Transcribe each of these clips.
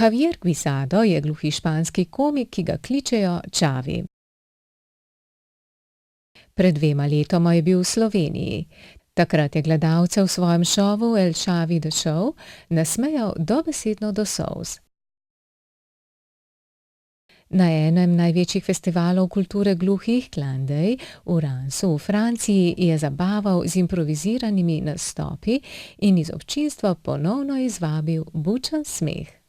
Javier Guisado je gluhi španski komik, ki ga kličejo Čavi. Pred 2 letoma je bil v Sloveniji. Takrat je gledalce v svojem šovu El Xavi The Show nasmejal dobesedno do solz. Na enem največjih festivalov kulture gluhih, Glandej, v Ransu v Franciji, je zabaval z improviziranimi nastopi in iz občinstva ponovno izvabil bučen smeh.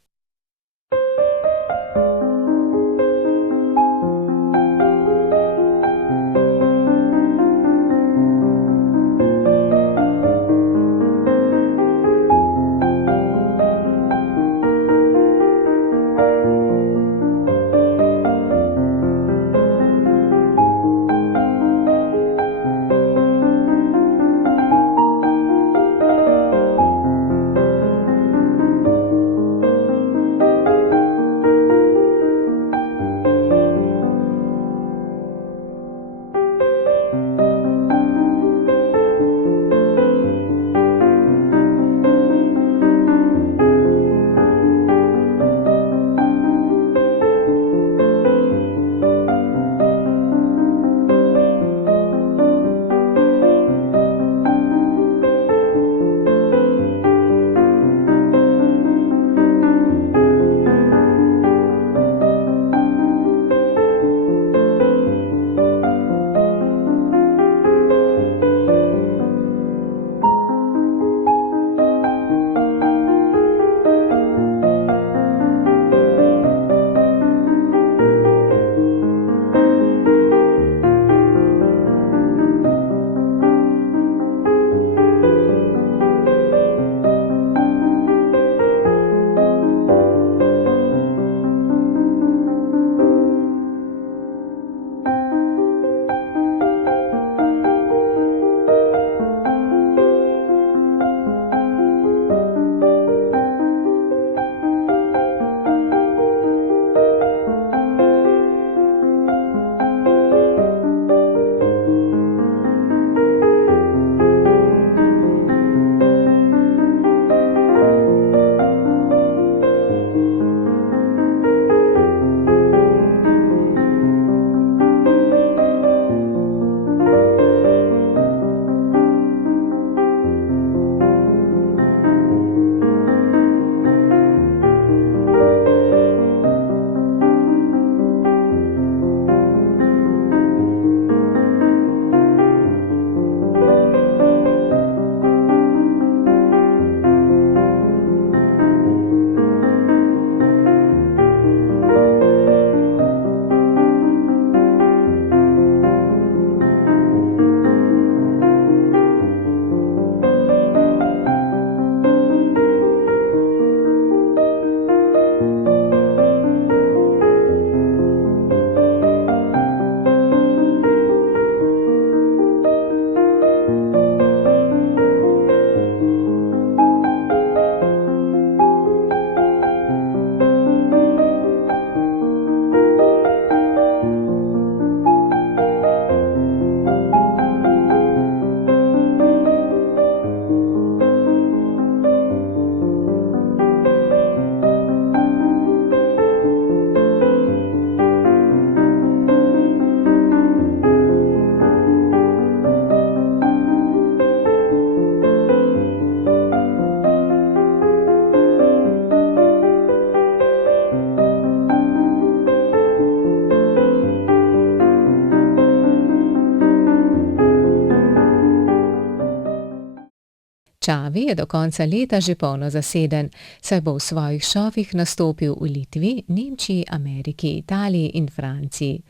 Čavi je do konca leta že polno zaseden, saj bo v svojih šovih nastopil v Litvi, Nemčiji, Ameriki, Italiji in Franciji.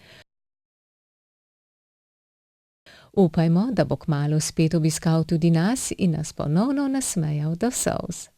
Upajmo, da bo kmalu spet obiskal tudi nas in nas ponovno nasmejal do solz.